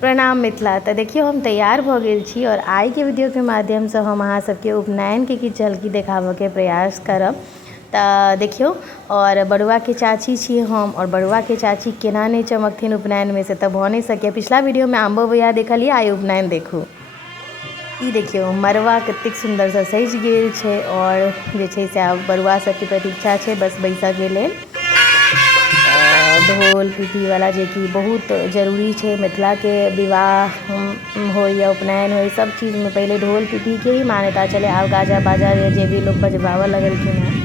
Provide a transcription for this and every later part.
प्रणाम मिथिला। तो देखियो हम तैयार भ गेल छी और आई के वीडियो के माध्यम से हम अहाँ सबके उपनयन के किछु झलकी देखाबऽ के प्रयास करब। तो देखियो और बड़ुआ के चाची छी हम, और बड़ुआ के चाची केना नहीं चमकथिन उपनयन में से तो भ नहीं सके। पिछला वीडियो में आम्बो भैया देखलिए, आई उपनयन देखू। ई देखियो मरवा कतेक सुंदर से सज गेल छै और जे छै से आब बड़ुआ सबके प्रतीक्षा छै बस बैसा के लेल। ढोल पिपी वाला जे कि बहुत जरूरी है मिथिला के विवाह हो या उपनयन हो, सब चीज़ में पहले ढोल पिपी के ही मान्यता चले। आब गाजा बाजा जे भी लोग बजबाव लगलखिन हैं।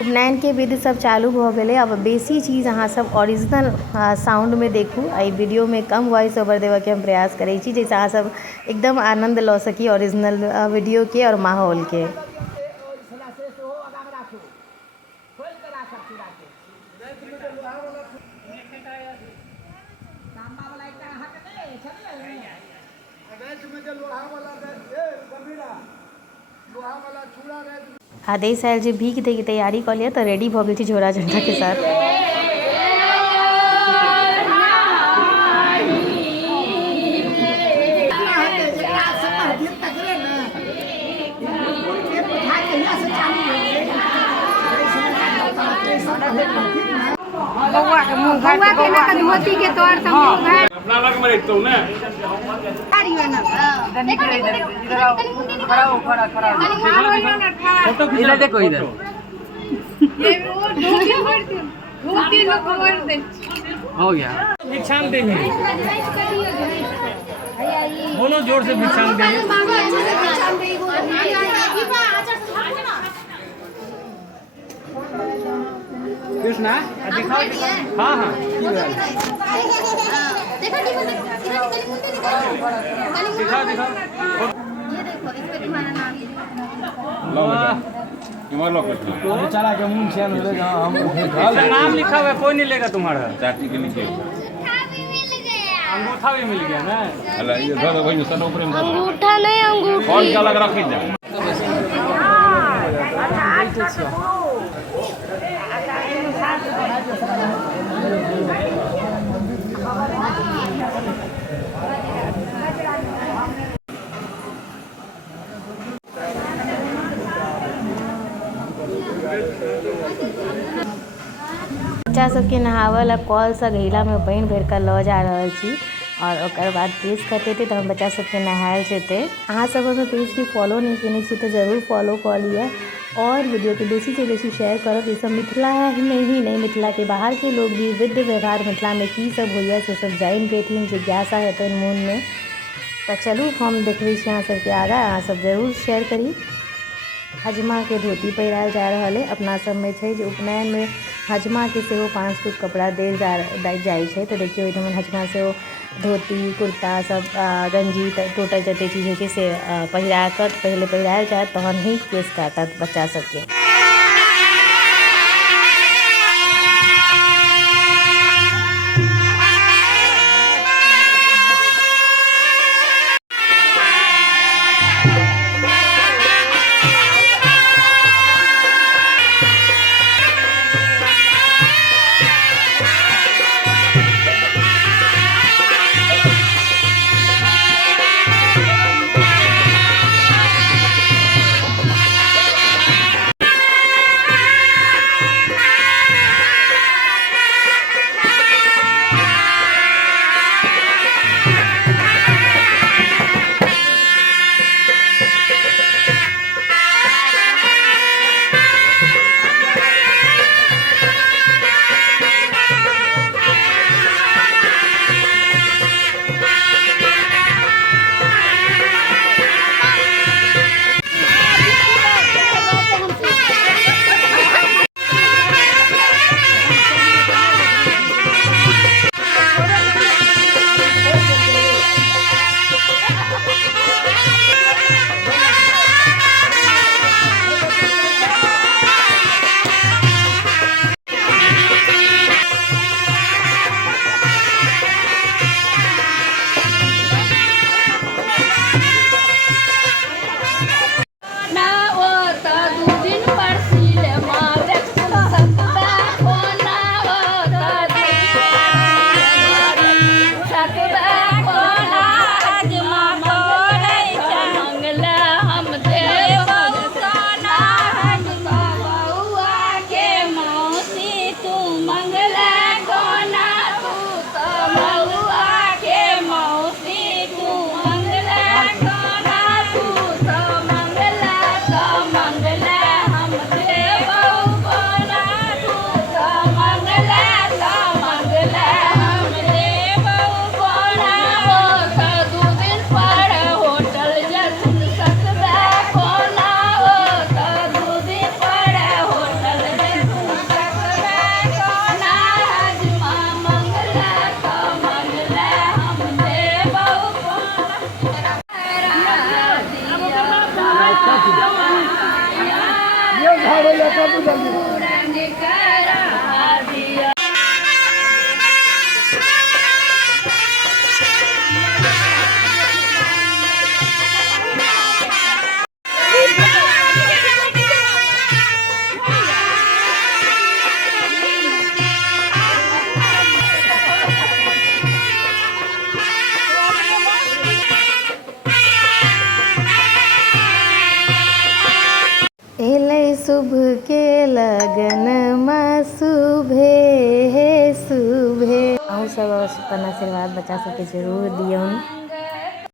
उपनयन के विधि सब चालू भ गेलै। अब बेसी चीज़ अहाँ सब ओरिजिनल साउंड में देखू। आई वीडियो में कम वॉइस ओवर देवे के हम प्रयास करै छी, जैसे अहाँ सब एकदम आनंद ल सकी ओरिजिनल वीडियो के और माहौल के। आदेश आयल जे भीख दे के तैयारी कर लिया तो रेडी भ गेल छी झोरा झंडा के साथ। बउआ के मुंह घाट के ना धोती के तोड़ सब मुंह घाट अपना लग में रखतो ना तारियो ना निकले इधर आओ, खड़ा फोटो खींच देखो इधर ये वो धोती लोग खबर दे हो गया। भिक्षांग देंगे, बोलो जोर से भिक्षांग देंगे। कृष्णा दिखाओ। हाँ हाँ दिखाओ दिखाओ। ये देखो इस पे तुम्हारा नाम बेचारा के मुंह छेन हो गया। हम नाम लिखा हुआ है, कोई नहीं लेगा तुम्हारा। चाची के नीचे अंगूठा भी मिल गया ना। अल्लाह ये धर भाई सन ऊपर में अंगूठा नहीं अंगूठी। कौन क्या लग रखी जा बच्चा सबके नहावल कल से घैला में पानी भर कर ल जा रहा छी और ओकर बाद पेश करते तो हम बच्चा सबके नहायल जेते। अहाँ सब अगर पेज के फॉलो नहीं केने छी तो जरूर फॉलो कर लिया और वीडियो के बेसी से बेसी शेयर करब। ये सब मिथिला में ही नहीं, मिथिला के बाहर के लोग भी विधि व्यवहार मिथिला में की सब होइए से सब जान पेथिन, जिज्ञासा हेतन मन में। तो चलू हम देखबे छी अहाँ सबके आगा, अहाँ सब जरूर शेयर करी। हजमा के धोती पहिरायल जा रहा है। अपना सब में छै जे उपनयन में हजमा के सेहो 5 टूक कपड़ा देल जाइ छै। तो देखियो एकदम हजमा से धोती कुर्ता सब गंजी टोटल जते चीज़ है से पहिरा कर पहले पहिरायल जाए, तहन ही केस काटत बच्चा सबके। शुभ के लगन में शुभे शुभे। अहूँ सब अपन आशीर्वाद बच्चा सबके जरूर दियौन।